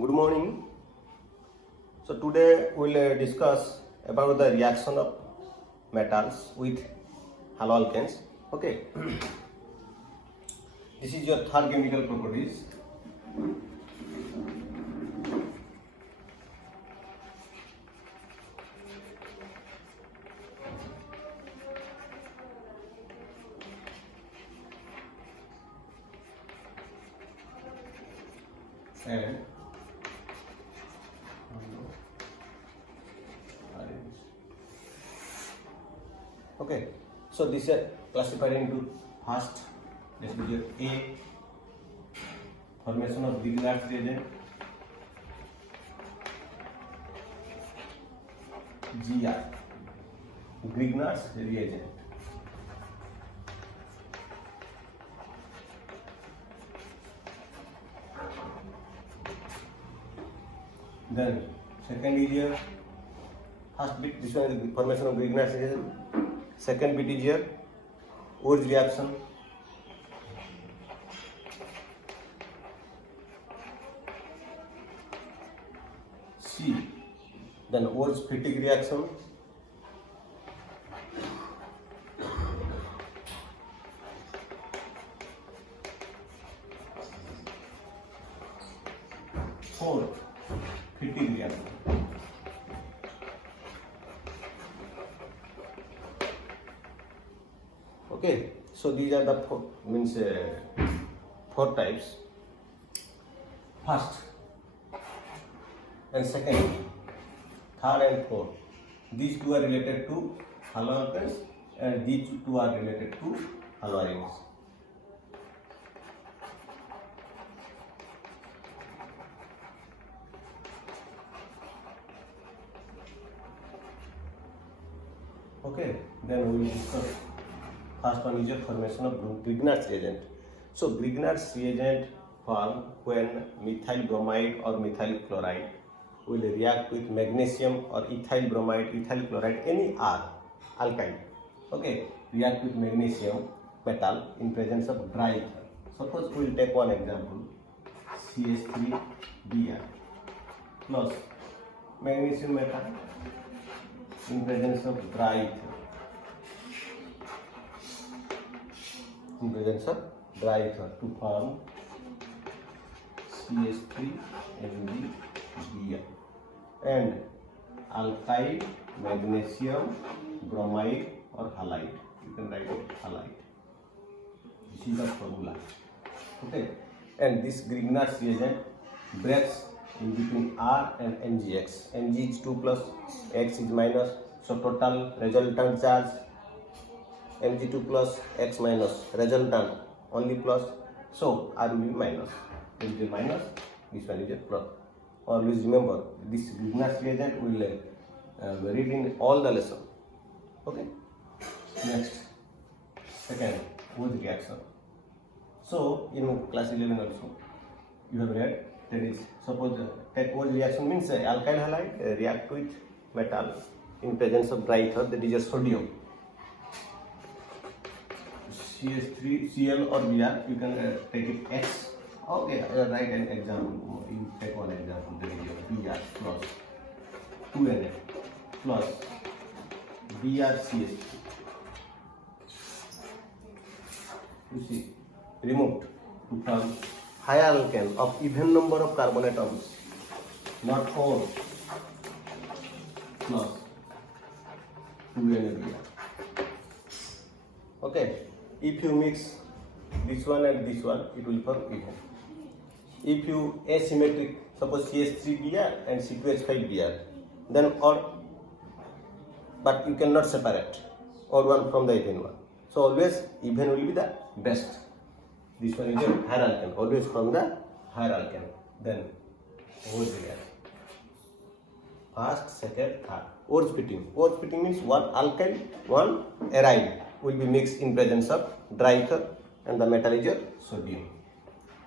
Good morning. So today we'll discuss about the reaction of metals with haloalkanes. Okay. This is your third chemical properties. And okay, so this is classified into first, this is your A, formation of Grignard's reagent, GR, Grignard's reagent. Then second is here, first bit, this one is the formation of Grignard's reagent. Second bit is here, Or's reaction. C, then Or's fatigue reaction. Fourth, fatigue reaction. Okay, so these are the four types. First and second, third and fourth. These two are related to haloalkanes and these two are related to haloarenes. Okay, then we will discuss. First one is your formation of Grignard's reagent. So Grignard's reagent form when methyl bromide or methyl chloride will react with magnesium or ethyl bromide, ethyl chloride, any R alkyne. Okay, react with magnesium metal in presence of dry ether. Suppose we will take one example, CH3Br plus magnesium metal in presence of dry ether. In presence of dry ether to form CH3MgBr and alkyl magnesium bromide or halide. You can write it halide. This is the formula. Okay, and this Grignard's reagent breaks in between R and Mgx. Mg is 2 plus, X is minus, so total resultant charge Mg2 plus, X minus, resultant only plus, so R will be minus. This is a minus, this one is a plus. Always remember, this Grignard's reagent will read in all the lesson. Okay. Next, second, Or's reaction. So in class 11 also, you have read that is, suppose that Or's reaction means alkyl halide react with metal in presence of dry ether, that is a sodium. CH3Cl or Br, you can take it X. Okay, write an example. You take one example. There is your Br plus 2Na plus BrCH3. You see, removed to form high alkane of even number of carbon atoms, not 4 plus 2Na Br. Okay. If you mix this one and this one, it will form even. If you asymmetric, suppose CH3Br and C2H5Br, then or, but you cannot separate odd one from the even one. So always even will be the best. This one is a higher alkane, always from the higher alkane. Then Or's reaction. First, second, third. Or's fitting. Or's fitting means one alkyl, one aryl will be mixed in presence of dry ether and the metal is your sodium.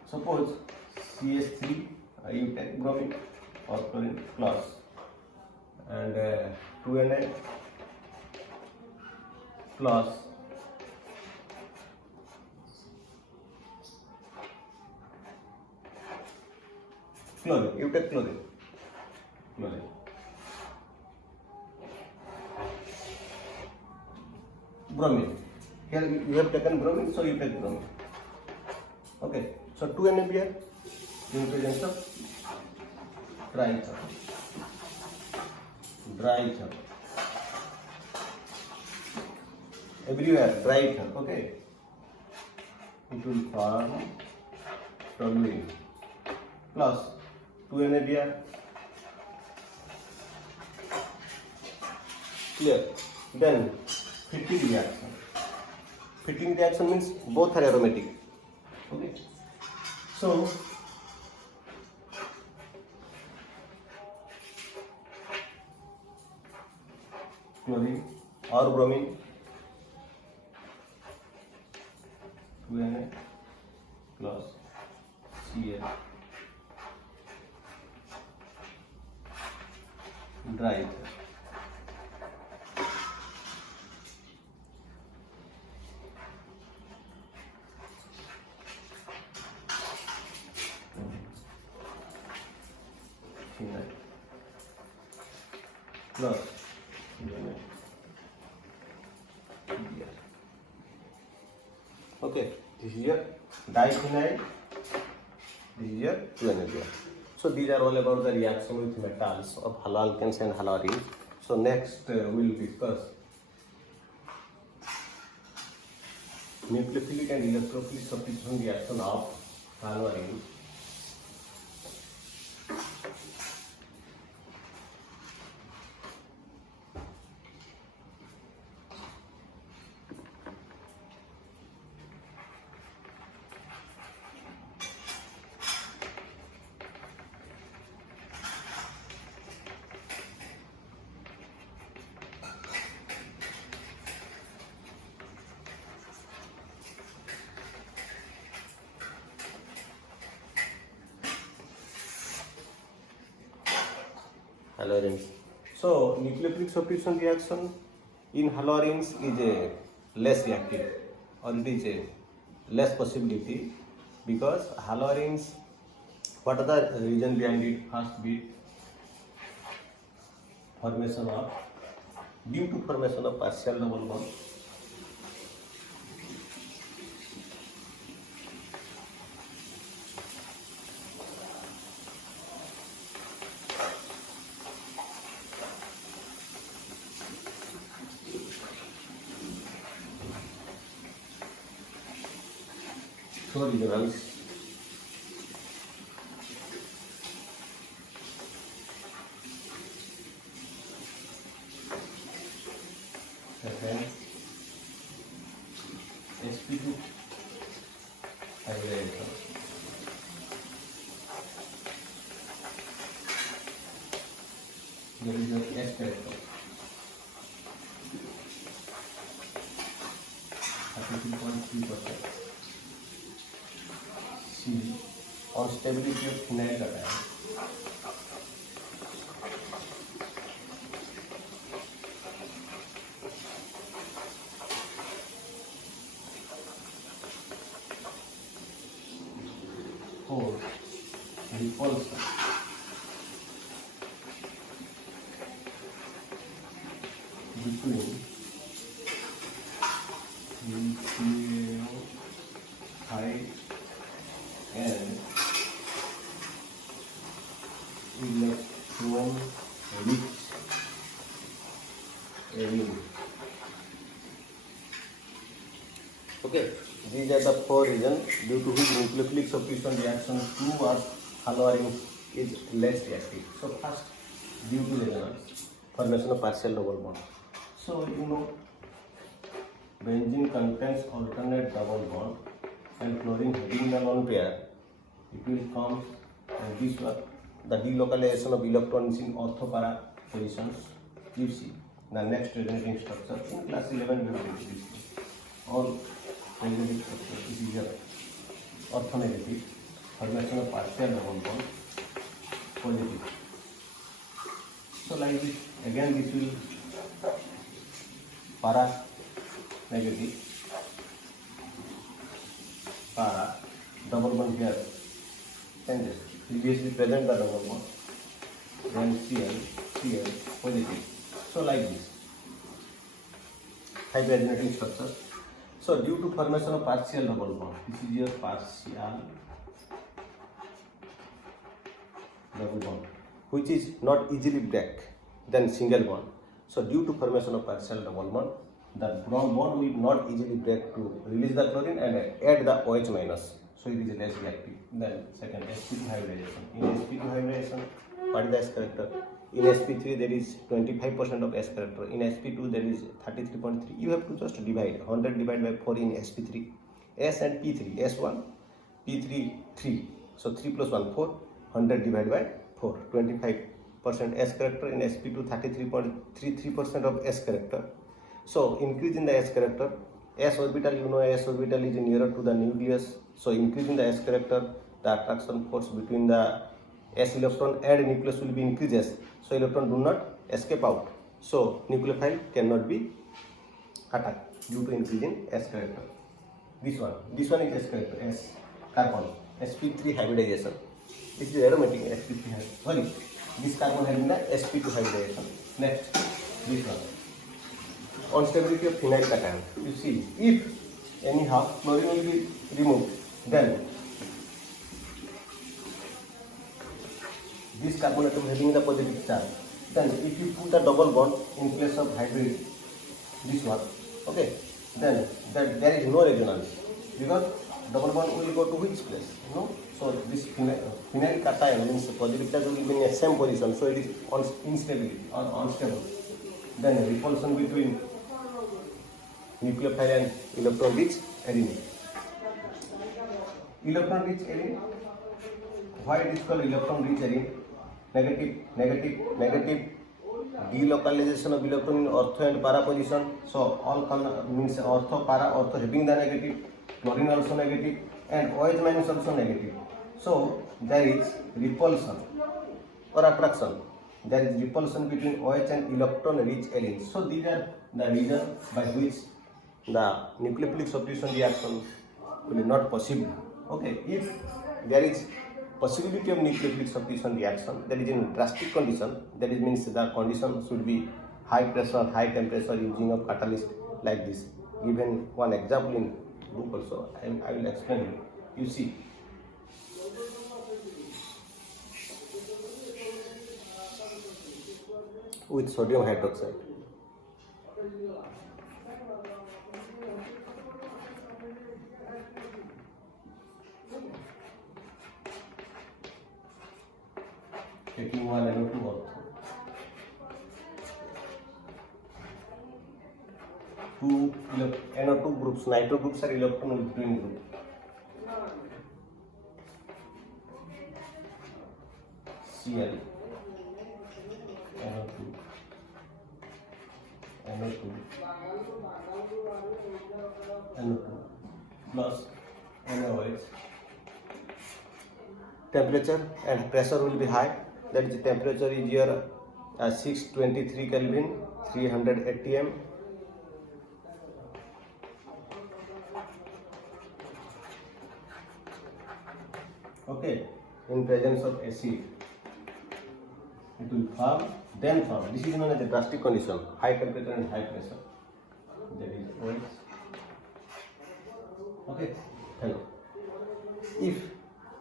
Suppose CH3, you take bromine or chlorine plus and 2Na plus Chlorine. You take chlorine. Chlorine. Bromine. Here you have taken bromine, so you take bromine. Okay. So 2 NaBr in presence of dry ether. Dry ether. Everywhere dry ether. Okay. It will form toluene plus 2 NaBr. Clear. Then fitting reaction. Fitting reaction means both are aromatic. Okay. So chlorine or bromine 2Na plus Cl dry ether. Plus okay, this is your diphenyl, this is your 2NaBr. So these are all about the reaction with metals of haloalkanes and haloarenes. So next we will discuss nucleophilic and electrophilic substitution reaction of haloarenes. Haloarenes. So nucleophilic substitution reaction in haloarenes is a less reactive, or it is a less possibility, because haloarenes, what are the reason behind it? First bit, formation of, due to formation of partial double bond. So reasons. Second, sp2 hydrogen. There is a S character. 33.3%. C on stability of phenyl cation. Four, repulsion. Between nucleophile and electron rich arene. Okay, these are the 4 reasons due to which nucleophilic substitution reaction towards haloarenes is less reactive. So first, due to resonance, formation of partial double bond. So you know, benzene contains alternate double bond and chlorine having the lone pair, it will come, and this one, the delocalization of electrons in orthopara positions. You see the next resonating structure in class 11 we will do this. All resonating structure, this is your orthonegative, formation of partial double bond, positive. So like this, again this will para negative, para double bond here changes, previously present the double bond, then Cl, positive. So like this, 5 resonating structures. So due to formation of partial double bond, this is your partial double bond, which is not easily break than single bond. So due to formation of partial double bond, the bond will not easily break to release the chlorine and add the OH minus. So it is less reactive. Then second, sp2 hybridization. In sp2 hybridization, what is the S character? In sp3 there is 25% of S character. In sp2 there is 33.3. You have to just divide 100 divided by 4 in sp3. S and p3, s1, p3 3. So 3 plus 1 4. 100 divided by 4. 25% S character. In sp2 33.33% of S character. So increase in the S character. S orbital, you know, S orbital is nearer to the nucleus. So increasing the S character, the attraction force between the S electron and nucleus will be increases. So electron do not escape out. So nucleophile cannot be attacked due to increasing S character. This one is S character, S carbon, sp3 hybridization. This is aromatic sp3 hybridization. Sorry, this carbon having the sp2 hybridization. Next, this one. On stability of phenyl cation. You see, if anyhow chlorine will be removed, then this carbon atom having the positive charge, then if you put a double bond in place of hybrid, this one, okay, then there is no resonance, because double bond will go to which place? No. So this phenyl cation means positive charge will be in the same position, so it is instability or unstable. Then repulsion between nucleophile and electron rich arene. Electron rich arene. Why it is called electron rich arene? Negative delocalization of electron in ortho and para position. So all means ortho, para, ortho having the negative, chlorine also negative, and OH minus also negative. So there is repulsion or attraction. There is repulsion between OH and electron rich arene. So these are the reasons by which the nucleophilic substitution reaction will be not possible. Okay, if there is possibility of nucleophilic substitution reaction, that is in drastic condition, that is means the condition should be high pressure, high temperature using of catalyst like this. Given one example in book also, I will explain you. You see, with sodium hydroxide. Taking one NO2 ortho. Two NO2 groups, nitro groups are electron withdrawing group. Cl, NO2 plus NaOH. Temperature and pressure will be high. That is, temperature is here 623 Kelvin, 300 atm. Okay, in presence of acid, it will form, then form. This is known as the drastic condition, high temperature and high pressure. That is OH. Okay, hello. If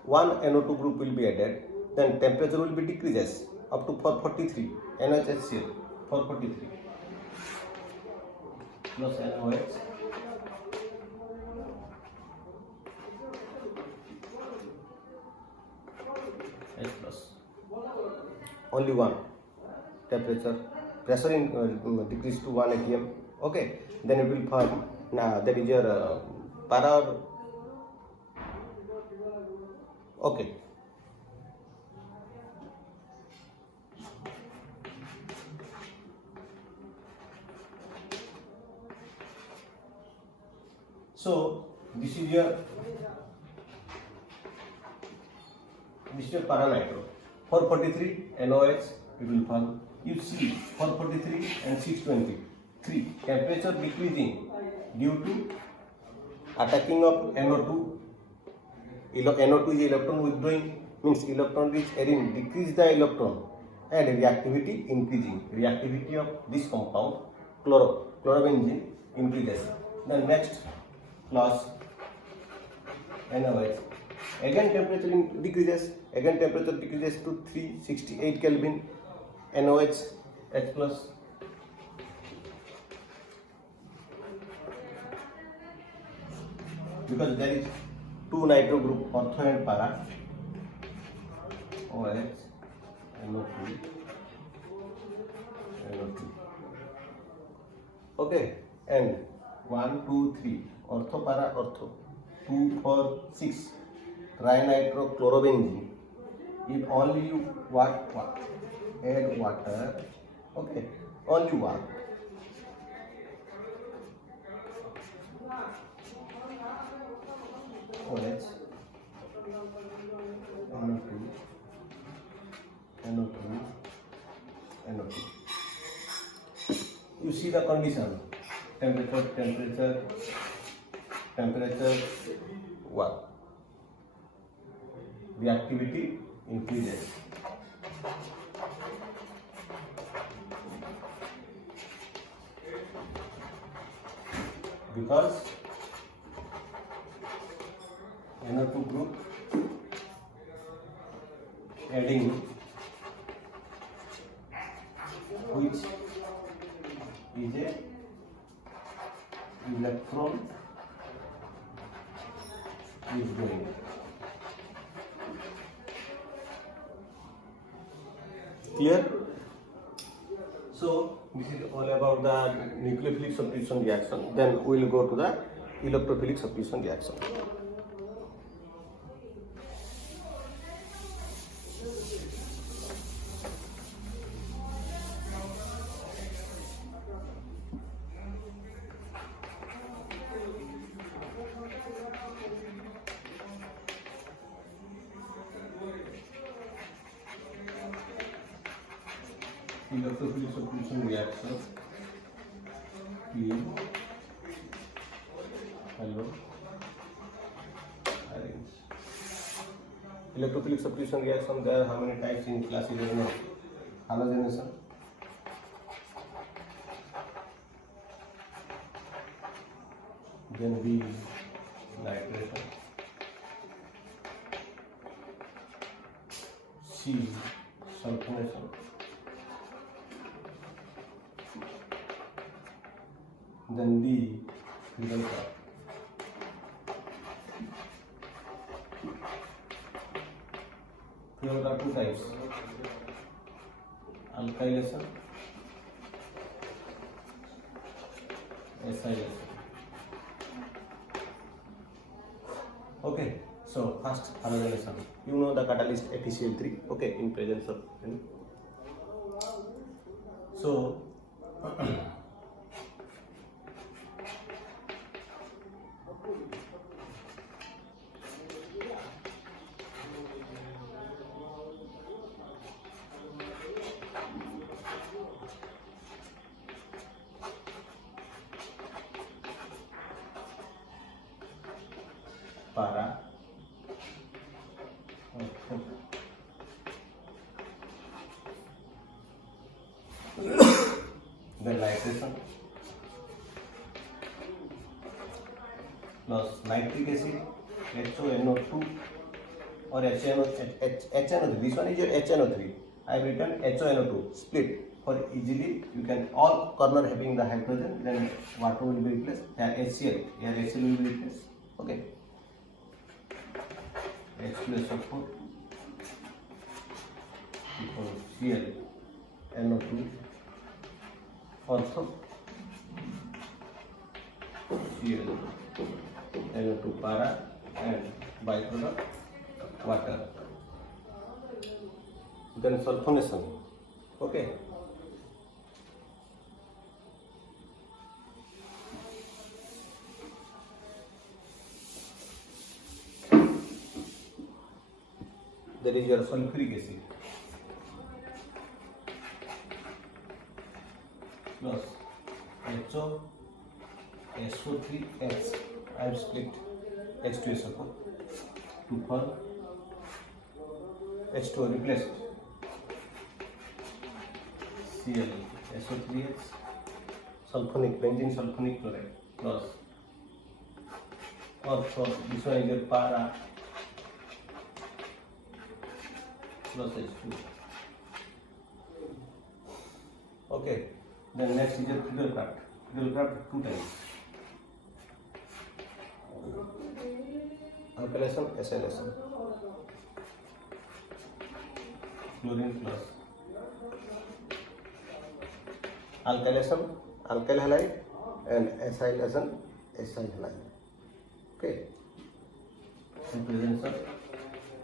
one NO2 group will be added, then temperature will be decreases up to 443 NaHCl 443 plus NaOH H plus. Only one temperature, pressure in decrease to 1 atm. Okay, then it will form. Now that is your para. Okay. So this is your paranitro. 443 NaOH it will form. You see 443 and 623. Temperature decreasing due to attacking of NO2. NO2 is electron withdrawing means electron rich arene decrease the electron and reactivity increasing. Reactivity of this compound chlorobenzene increases. Then next class NaOH. Again temperature decreases. Again temperature decreases to 368 Kelvin. NaOH H plus. Because there is two nitro group, ortho and para. OH, NO2, NO2. Okay, and 1, 2, 3, ortho para ortho. 2, 4, 6, trinitro-chlorobenzene. If only you add water, okay, only water. OH, NO2, NO2, NO2. You see the condition, temperature, what? Reactivity increases. Because NO2 group adding which is a electron is going. Clear? So this is all about the nucleophilic substitution reaction. Then we will go to the electrophilic substitution reaction. Electrophilic substitution reaction. Clean. Hello. Arrange. Electrophilic substitution reaction. There are how many types in class 11? Halogenation. Then B. Nitration. C. Sulfonation. Then D. Freedom trap. Here are two types: alkylation, acylation. Okay, so first halogenation. You know the catalyst FeCl3. Okay, in presence of so. Para the nitration plus nitric acid, HONO2 or HNO3. This one is your HNO3. I have written HONO2 split. For easily you can all corner having the hydrogen, then water will be replaced. Here HCl, here HCl will be replaced. Okay. H plus of 4 Cl NO2 also Cl NO2 para and byproduct water. Then sulfonation. Okay. That is your sulfuric acid plus HO SO3H. I have split H2SO4 to form H2O replaced. Cl SO3H sulfonic benzene sulfonic chloride plus ortho, this one is your para plus H2. Okay, then next is your Fidelcraft. Fidelcraft 2 times. Alkylation, acylation. Chlorine plus alkylation, alkyl halide, and acylation, acyl halide. Okay. In presence of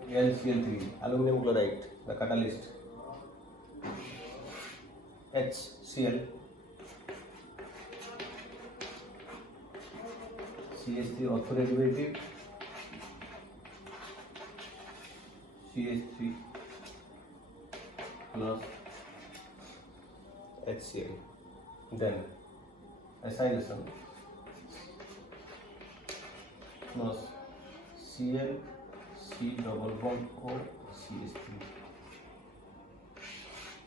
LCl3, aluminum chloride, the catalyst. HCl, CH3 orthoderivative, CH3 plus HCl. Then acylation plus Cl C double bond O CH3.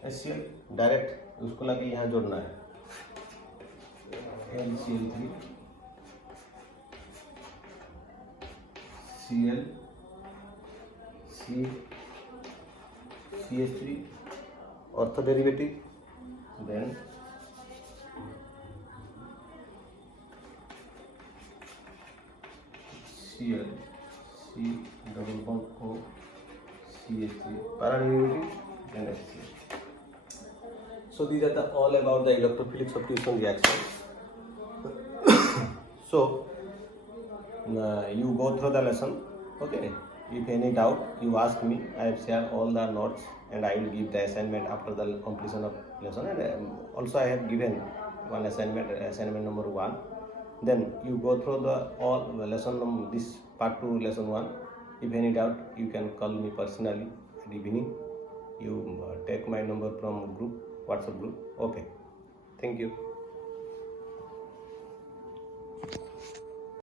HCl direct उसको लगे यहाँ जोड़ना है LCl3 Cl C CH3 ortho derivative, then Cl C double bond O CH3 para derivative, then HCl. So these are all about the electrophilic substitution reaction. So you go through the lesson. Okay. If any doubt, you ask me. I have shared all the notes and I will give the assignment after the completion of lesson. And also I have given one assignment, assignment number 1. Then you go through the all lesson this part 2 lesson 1. If any doubt, you can call me personally at evening. You take my number from group, WhatsApp group. Okay. Thank you.